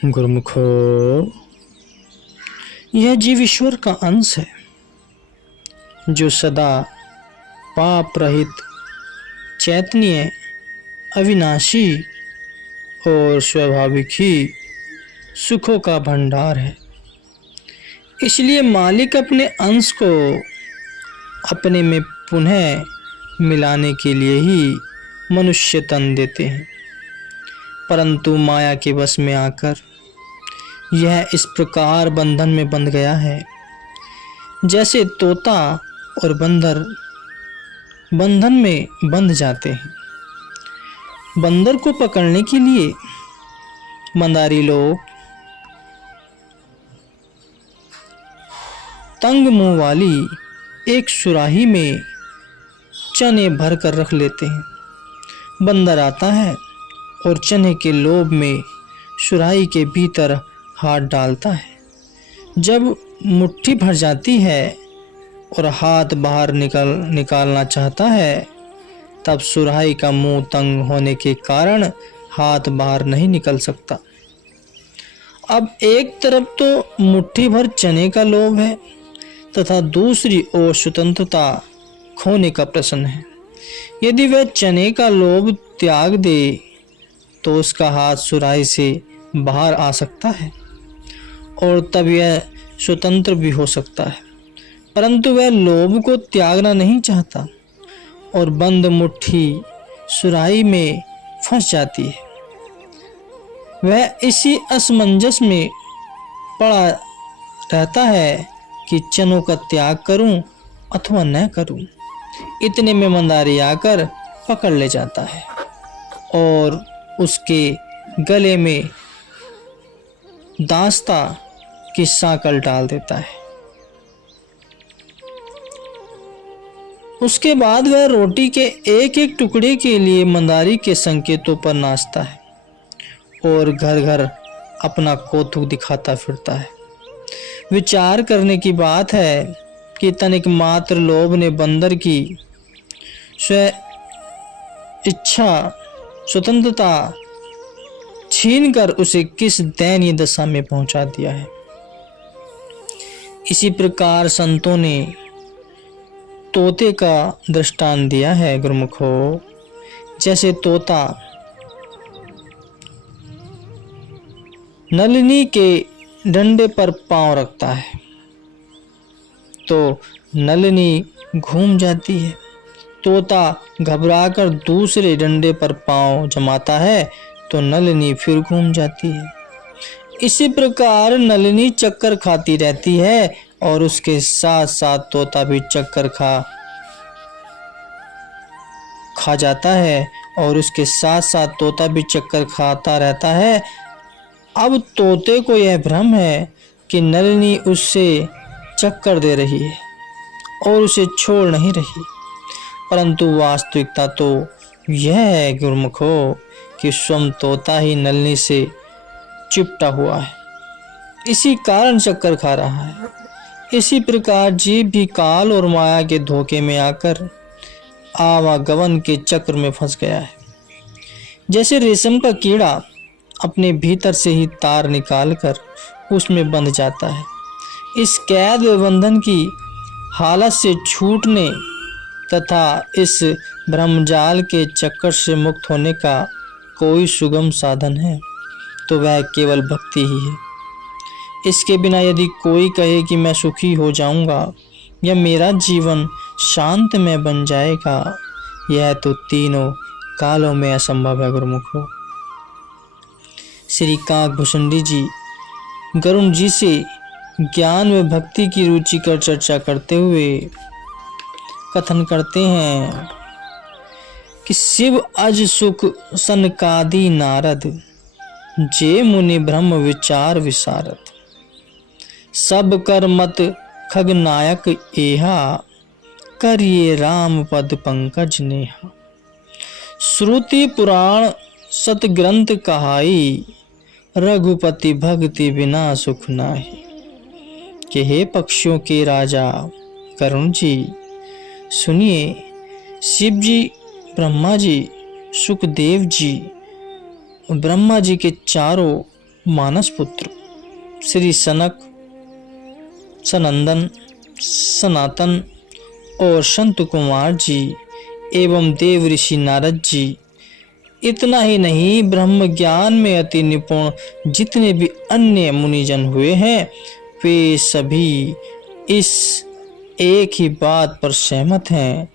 गुरुमुखो, यह जीव ईश्वर का अंश है जो सदा पाप रहित, चैतन्य, अविनाशी और स्वाभाविक ही सुखों का भंडार है। इसलिए मालिक अपने अंश को अपने में पुनः मिलाने के लिए ही मनुष्य तन देते हैं, परंतु माया के वश में आकर यह इस प्रकार बंधन में बंध गया है जैसे तोता और बंदर बंधन में बंध जाते हैं। बंदर को पकड़ने के लिए मंदारी लोग तंग मुंह वाली एक सुराही में चने भर कर रख लेते हैं। बंदर आता है और चने के लोभ में सुराही के भीतर हाथ डालता है। जब मुट्ठी भर जाती है और हाथ बाहर निकालना चाहता है, तब सुराही का मुंह तंग होने के कारण हाथ बाहर नहीं निकल सकता। अब एक तरफ तो मुट्ठी भर चने का लोभ है तथा दूसरी ओर स्वतंत्रता खोने का प्रश्न है। यदि वह चने का लोभ त्याग दे तो उसका हाथ सुराही से बाहर आ सकता है और तब यह स्वतंत्र भी हो सकता है, परंतु वह लोभ को त्यागना नहीं चाहता और बंद मुट्ठी सुराही में फंस जाती है। वह इसी असमंजस में पड़ा रहता है कि चनों का त्याग करूं अथवा न करूं। इतने में मंदारी आकर पकड़ ले जाता है और उसके गले में दास्ता की सांकल डाल देता है। उसके बाद वह रोटी के एक एक टुकड़े के लिए मंदारी के संकेतों पर नाचता है और घर घर अपना कौतुक दिखाता फिरता है। विचार करने की बात है कि तनिक मात्र लोभ ने बंदर की स्व इच्छा स्वतंत्रता छीनकर उसे किस दयनीय दशा में पहुंचा दिया है। इसी प्रकार संतों ने तोते का दृष्टांत दिया है गुरुमुखो। जैसे तोता नलिनी के डंडे पर पांव रखता है तो नलिनी घूम जाती है। तोता घबराकर दूसरे डंडे पर पांव जमाता है तो नलिनी फिर घूम जाती है। इसी प्रकार नलिनी चक्कर खाती रहती है और उसके साथ साथ तोता भी चक्कर खा जाता है और उसके साथ साथ तोता भी चक्कर खाता रहता है। अब तोते को यह भ्रम है कि नलिनी उससे चक्कर दे रही है और उसे छोड़ नहीं रही, परंतु वास्तविकता तो यह है गुरुमुखो कि स्वयं तोता ही नलिनी से चिपटा हुआ है, इसी कारण चक्कर खा रहा है। इसी प्रकार जीव भी काल और माया के धोखे में आकर आवागमन के चक्र में फंस गया है। जैसे रेशम का कीड़ा अपने भीतर से ही तार निकालकर उसमें बंध जाता है। इस कैद व बंधन की हालत से छूटने तथा इस ब्रह्मजाल के चक्कर से मुक्त होने का कोई सुगम साधन है तो वह केवल भक्ति ही है। इसके बिना यदि कोई कहे कि मैं सुखी हो जाऊंगा या मेरा जीवन शांतमय बन जाएगा, यह तो तीनों कालों में असंभव है गुरुमुखो। श्री काकभूषणी जी गरुण जी से ज्ञान व भक्ति की रुचि कर चर्चा करते हुए कथन करते हैं कि शिव अज सुख सनकादि नारद, जे मुनि ब्रह्म विचार विशारद, सब कर मत खगनायक एहा, करिए राम पद पंकज नेहा। श्रुति पुराण सतग्रंथ कहाई, रघुपति भक्ति बिना सुख नाही। कि हे पक्षियों के राजा करुण जी, सुनिए, शिव जी, ब्रह्मा जी, सुखदेव जी, ब्रह्मा जी के चारों मानस पुत्र श्री सनक, सनंदन, सनातन और संत कुमार जी एवं देव ऋषि नारद जी, इतना ही नहीं ब्रह्म ज्ञान में अति निपुण जितने भी अन्य मुनिजन हुए हैं, वे सभी इस एक ही बात पर सहमत हैं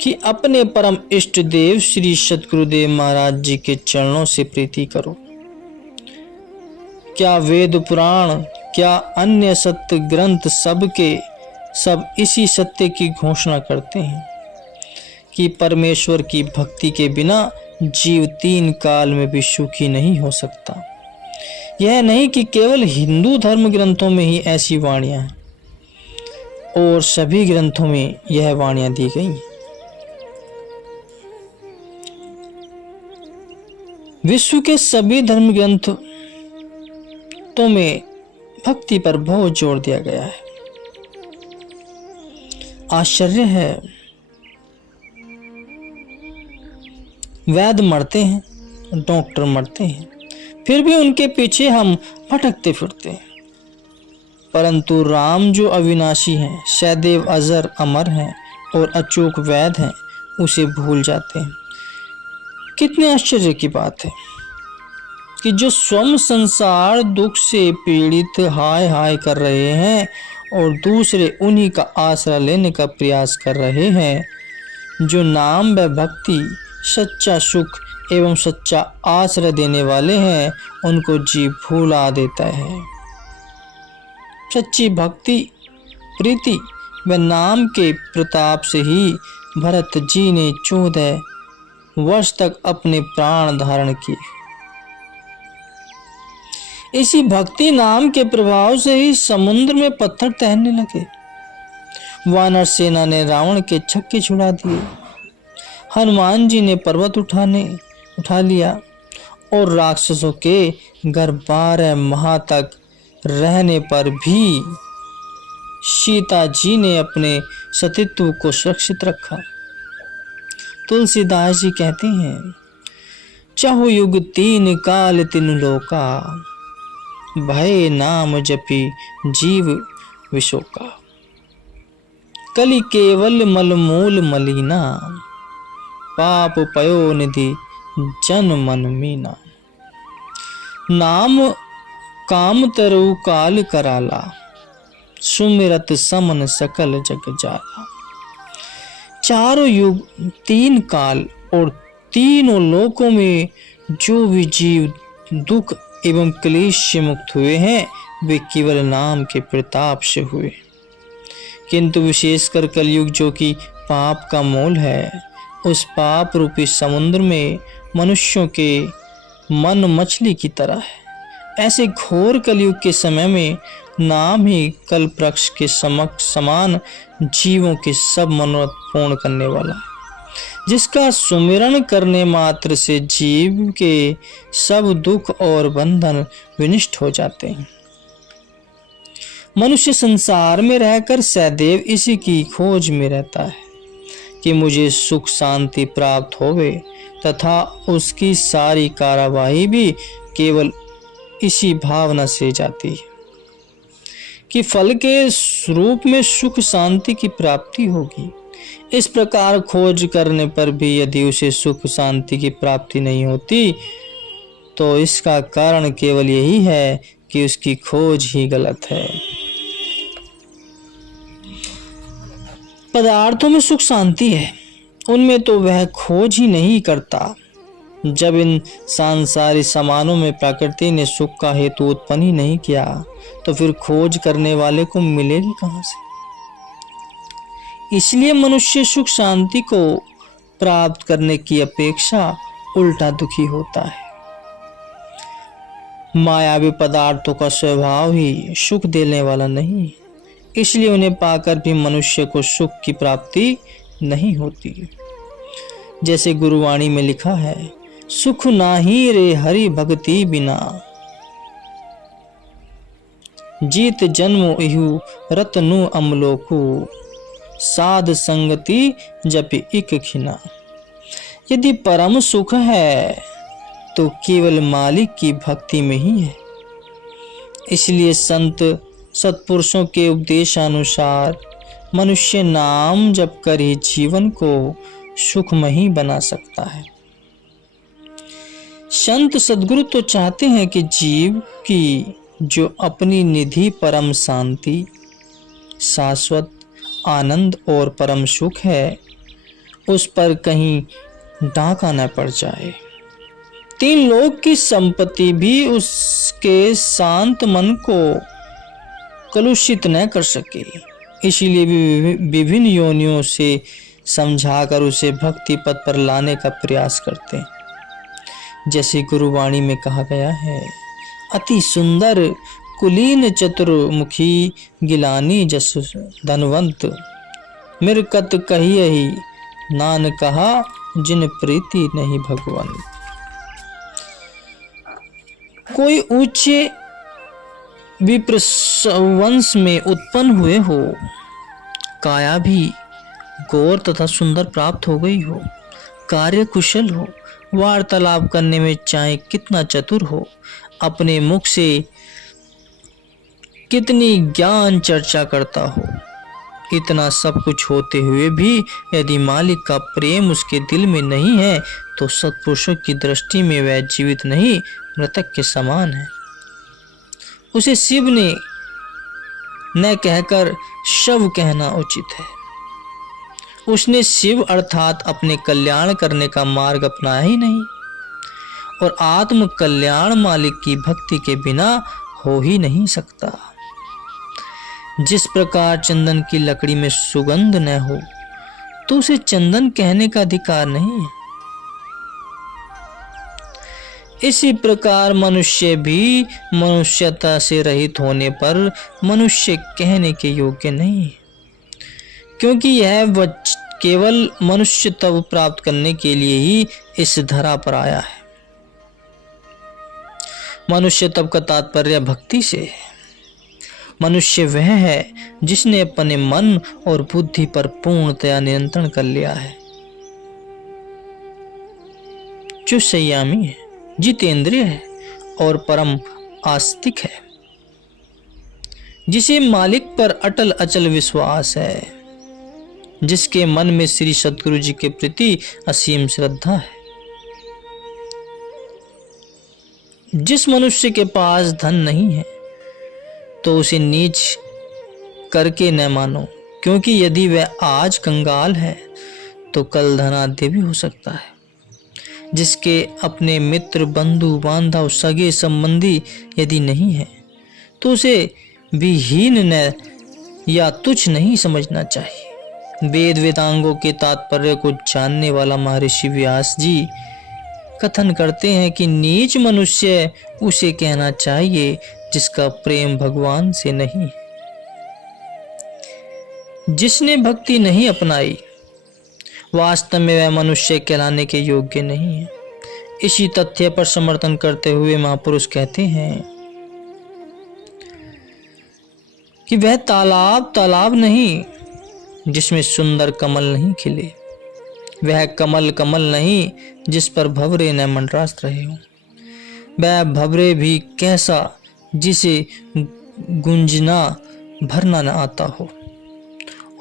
कि अपने परम इष्ट देव श्री सतगुरुदेव महाराज जी के चरणों से प्रीति करो। क्या वेद पुराण, क्या अन्य सत्य ग्रंथ सब के सब इसी सत्य की घोषणा करते हैं कि परमेश्वर की भक्ति के बिना जीव 3 काल में भी सुखी नहीं हो सकता। यह नहीं कि केवल हिंदू धर्म ग्रंथों में ही ऐसी वाणियां हैं, और सभी ग्रंथों में यह वाणियां दी गई हैं। विश्व के सभी धर्म ग्रंथों में भक्ति पर बहुत जोर दिया गया है। आश्चर्य है, वैद्य मरते हैं, डॉक्टर मरते हैं, फिर भी उनके पीछे हम भटकते फिरते हैं, परंतु राम जो अविनाशी हैं, सदैव अजर अमर हैं और अचूक वैद्य हैं, उसे भूल जाते हैं। कितने आश्चर्य की बात है कि जो स्वयं संसार दुख से पीड़ित हाय हाय कर रहे हैं और दूसरे उन्हीं का आसरा लेने का प्रयास कर रहे हैं, जो नाम व भक्ति, सच्चा सुख एवं सच्चा आश्रय देने वाले हैं, उनको जीव भुला देता है। सच्ची भक्ति, प्रीति व नाम के प्रताप से ही भरत जी ने 14 वर्ष तक अपने प्राण धारण किए। इसी भक्ति नाम के प्रभाव से ही समुद्र में पत्थर तैरने लगे। वानर सेना ने रावण के छक्के छुड़ा दिए। हनुमान जी ने पर्वत उठा लिया और राक्षसों के घर 12 माह तक रहने पर भी सीता जी ने अपने सतीत्व को सुरक्षित रखा। तुलसीदास जी कहते हैं, चाहु युग 3 काल 3 लोका, भय नाम जपी जीव विशोका। कलि केवल मलमूल मलिना, पाप पयो निधि जन मन मीना। नाम काम तरु काल कराला, सुमिरत समन सकल जग जाला। चारों युग 3 काल और तीनों लोकों में जो भी जीव दुख एवं क्लेश से मुक्त हुए हैं, वे केवल नाम के प्रताप से हुए। किंतु विशेषकर कलयुग जो कि पाप का मूल है, उस पाप रूपी समुद्र में मनुष्यों के मन मछली की तरह है। ऐसे घोर कलयुग के समय में नाम ही कल्प वृक्ष के समान जीवों के सब मनोरथ पूर्ण करने वाला है, जिसका सुमिरन करने मात्र से जीव के सब दुख और बंधन विनष्ट हो जाते हैं। मनुष्य संसार में रहकर सदैव इसी की खोज में रहता है कि मुझे सुख शांति प्राप्त होवे, तथा उसकी सारी कार्यवाही भी केवल इसी भावना से जाती है कि फल के रूप में सुख शांति की प्राप्ति होगी। इस प्रकार खोज करने पर भी यदि उसे सुख शांति की प्राप्ति नहीं होती, तो इसका कारण केवल यही है कि उसकी खोज ही गलत है। पदार्थों में सुख शांति है, उनमें तो वह खोज ही नहीं करता। जब इन सांसारिक सामानों में प्रकृति ने सुख का हेतु उत्पन्न ही नहीं किया, तो फिर खोज करने वाले को मिलेगी कहां से? इसलिए मनुष्य सुख शांति को प्राप्त करने की अपेक्षा उल्टा दुखी होता है। मायावी पदार्थों का स्वभाव ही सुख देने वाला नहीं, इसलिए उन्हें पाकर भी मनुष्य को सुख की प्राप्ति नहीं होती। जैसे गुरुवाणी में लिखा है, सुख नाही रे हरि भक्ति बिना, जीत जन्मो इहु रतनु अमलोकु, साध संगति जपि इक खिना। यदि परम सुख है तो केवल मालिक की भक्ति में ही है। इसलिए संत सत्पुरुषों के उपदेशानुसार मनुष्य नाम जप कर ही जीवन को सुखमयी बना सकता है। संत सद्गुरु तो चाहते हैं कि जीव की जो अपनी निधि परम शांति, शाश्वत आनंद और परम सुख है, उस पर कहीं डाका न पड़ जाए। तीन लोक की संपत्ति भी उसके शांत मन को कलुषित न कर सके। इसीलिए भी विभिन्न योनियों से समझाकर उसे भक्ति पथ पर लाने का प्रयास करते हैं। जैसे गुरुवाणी में कहा गया है, अति सुंदर कुलीन चतुर्मुखी गिलानी जस धनवंत, मिरकत कहियहि नान कहा जिन प्रीति नहीं भगवंत। कोई ऊंचे विप्र वंश में उत्पन्न हुए हो, काया भी गौर तथा सुंदर प्राप्त हो गई हो, कार्य कुशल हो, वार्तालाप करने में चाहे कितना चतुर हो, अपने मुख से कितनी ज्ञान चर्चा करता हो, इतना सब कुछ होते हुए भी यदि मालिक का प्रेम उसके दिल में नहीं है तो सत्पुरुषों की दृष्टि में वह जीवित नहीं, मृतक के समान है। उसे शिव ने न कहकर शव कहना उचित है। उसने शिव अर्थात अपने कल्याण करने का मार्ग अपनाया ही नहीं, और आत्म कल्याण मालिक की भक्ति के बिना हो ही नहीं सकता। जिस प्रकार चंदन की लकड़ी में सुगंध न हो तो उसे चंदन कहने का अधिकार नहीं है, इसी प्रकार मनुष्य भी मनुष्यता से रहित होने पर मनुष्य कहने के योग्य नहीं है, क्योंकि यह केवल मनुष्य तब प्राप्त करने के लिए ही इस धरा पर आया है। मनुष्य तब का तात्पर्य भक्ति से है। मनुष्य वह है जिसने अपने मन और बुद्धि पर पूर्णतया नियंत्रण कर लिया है, जो संयमी है, जितेंद्रिय है और परम आस्तिक है, जिसे मालिक पर अटल अचल विश्वास है, जिसके मन में श्री सद्गुरु जी के प्रति असीम श्रद्धा है। जिस मनुष्य के पास धन नहीं है तो उसे नीच करके न मानो, क्योंकि यदि वह आज कंगाल है तो कल धनाढ्य भी हो सकता है। जिसके अपने मित्र, बंधु, बांधव, सगे संबंधी यदि नहीं है तो उसे भी हीन न या तुच्छ नहीं समझना चाहिए। वेद वेदांगों के तात्पर्य को जानने वाला महर्षि व्यास जी कथन करते हैं कि नीच मनुष्य उसे कहना चाहिए जिसका प्रेम भगवान से नहीं। जिसने भक्ति नहीं अपनाई वास्तव में वह मनुष्य कहलाने के योग्य नहीं है। इसी तथ्य पर समर्थन करते हुए महापुरुष कहते हैं कि वह तालाब नहीं जिसमें सुंदर कमल नहीं खिले, वह कमल नहीं जिस पर भंवरे न मंडरास रहे हो, वह भंवरे भी कैसा जिसे गूंजना भरना न आता हो,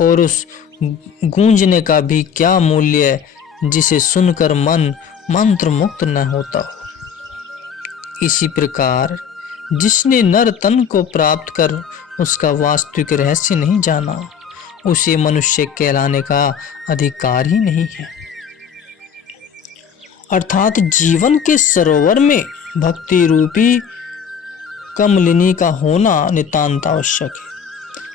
और उस गूंजने का भी क्या मूल्य जिसे सुनकर मन मंत्र मुक्त न होता हो। इसी प्रकार जिसने नर तन को प्राप्त कर उसका वास्तविक रहस्य नहीं जाना, उसे मनुष्य कहलाने का अधिकार ही नहीं है। अर्थात जीवन के सरोवर में भक्ति रूपी कमलिनी का होना नितांत आवश्यक है।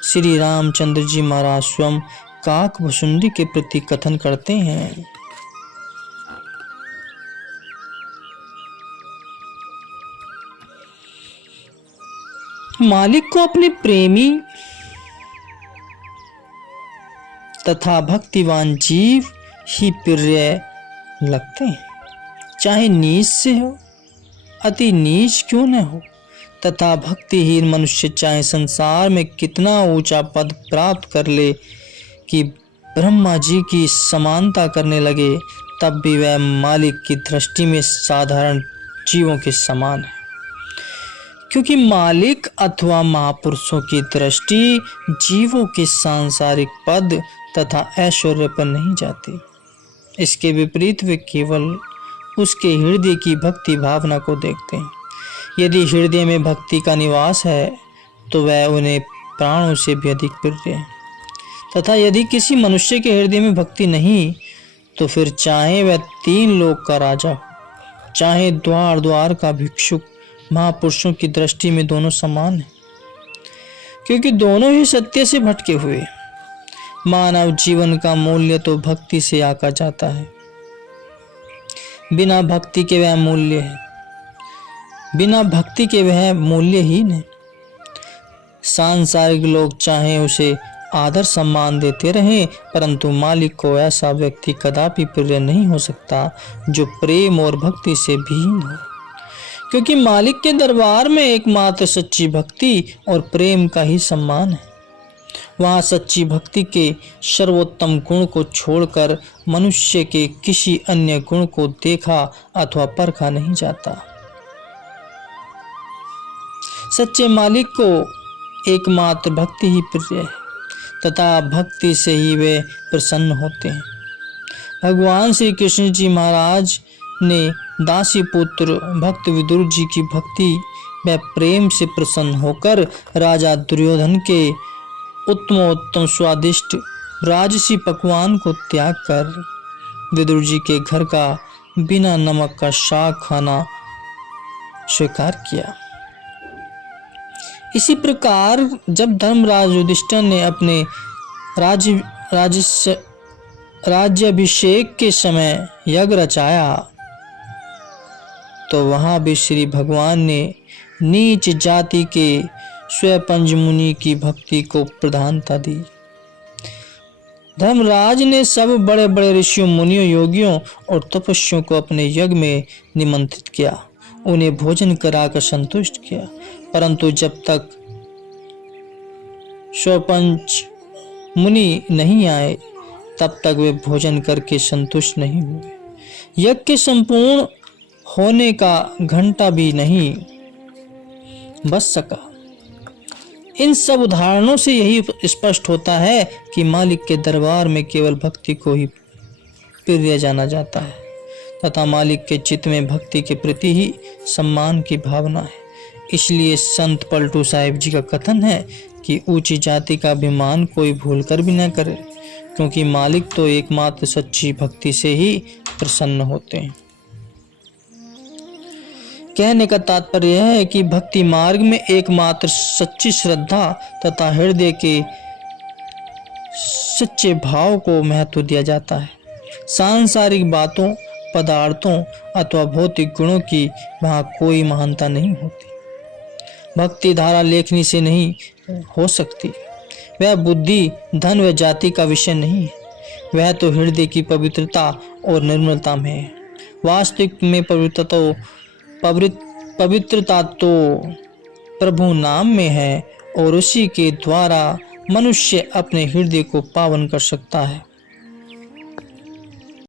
श्री रामचंद्र जी महाराज स्वयं काक भुसुंडी के प्रति कथन करते हैं, मालिक को अपने प्रेमी तथा भक्तिवान जीव ही प्रिय लगते हैं, चाहे नीच से हो, अति नीच क्यों न हो, तथा भक्तिहीन मनुष्य चाहे संसार में कितना ऊंचा पद प्राप्त कर ले कि ब्रह्मा जी की समानता करने लगे, तब भी वह मालिक की दृष्टि में साधारण जीवों के समान है, क्योंकि मालिक अथवा महापुरुषों की दृष्टि जीवों के सांसारिक पद तथा ऐश्वर्य पर नहीं जाती। इसके विपरीत वे केवल उसके हृदय की भक्ति भावना को देखते हैं। यदि हृदय में भक्ति का निवास है तो वह उन्हें प्राणों से भी अधिक प्रिय है, तथा यदि किसी मनुष्य के हृदय में भक्ति नहीं तो फिर चाहे वह 3 लोक का राजा हो, चाहे द्वार द्वार का भिक्षुक, महापुरुषों की दृष्टि में दोनों समान हैं, क्योंकि दोनों ही सत्य से भटके हुए। मानव जीवन का मूल्य तो भक्ति से आका जाता है। बिना भक्ति के वह मूल्य है, बिना भक्ति के वह मूल्यहीन है। सांसारिक लोग चाहे उसे आदर सम्मान देते रहें, परंतु मालिक को ऐसा व्यक्ति कदापि प्रिय नहीं हो सकता जो प्रेम और भक्ति से विहीन हो, क्योंकि मालिक के दरबार में एकमात्र सच्ची भक्ति और प्रेम का ही सम्मान है। वहाँ सच्ची भक्ति के सर्वोत्तम गुण को छोड़कर मनुष्य के किसी अन्य गुण को देखा अथवा परखा नहीं जाता। सच्चे मालिक को एकमात्र भक्ति ही प्रिय है तथा भक्ति से ही वे प्रसन्न होते हैं। भगवान श्री कृष्ण जी महाराज ने दासी पुत्र भक्त विदुर जी की भक्ति व प्रेम से प्रसन्न होकर राजा दुर्योधन के उत्तमोत्तम स्वादिष्ट राजसी पकवान को त्याग कर विदुर जी के घर का बिना नमक का साग खाना स्वीकार किया। इसी प्रकार जब धर्मराज युधिष्ठिर ने अपने राज्याभिषेक के समय यज्ञ रचाया तो वहां भी श्री भगवान ने नीच जाति के स्वपंज मुनि की भक्ति को प्रधानता दी। धर्मराज ने सब बड़े बड़े ऋषियों, मुनियों, योगियों और तपस्वियों को अपने यज्ञ में निमंत्रित किया, उन्हें भोजन कराकर संतुष्ट किया, परंतु जब तक स्वपंच मुनि नहीं आए तब तक वे भोजन करके संतुष्ट नहीं हुए। यज्ञ के संपूर्ण होने का घंटा भी नहीं बच सका। इन सब उदाहरणों से यही स्पष्ट होता है कि मालिक के दरबार में केवल भक्ति को ही प्रिय जाना जाता है तथा मालिक के चित्त में भक्ति के प्रति ही सम्मान की भावना है। इसलिए संत पलटू साहिब जी का कथन है कि ऊंची जाति का अभिमान कोई भूलकर भी न करे, क्योंकि मालिक तो एकमात्र सच्ची भक्ति से ही प्रसन्न होते हैं। कहने का तात्पर्य यह है कि भक्ति मार्ग में एकमात्र सच्ची श्रद्धा तथा हृदय के सच्चे भाव को महत्व दिया जाता है। सांसारिक बातों, पदार्थों अथवा भौतिक गुणों की वहाँ कोई महानता नहीं होती। भक्ति धारा लेखनी से नहीं हो सकती। वह बुद्धि, धन व जाति का विषय नहीं है। वह तो हृदय की पवित्रता और निर्मलता में है। वास्तविक में पवित्रता तो प्रभु नाम में है और उसी के द्वारा मनुष्य अपने हृदय को पावन कर सकता है।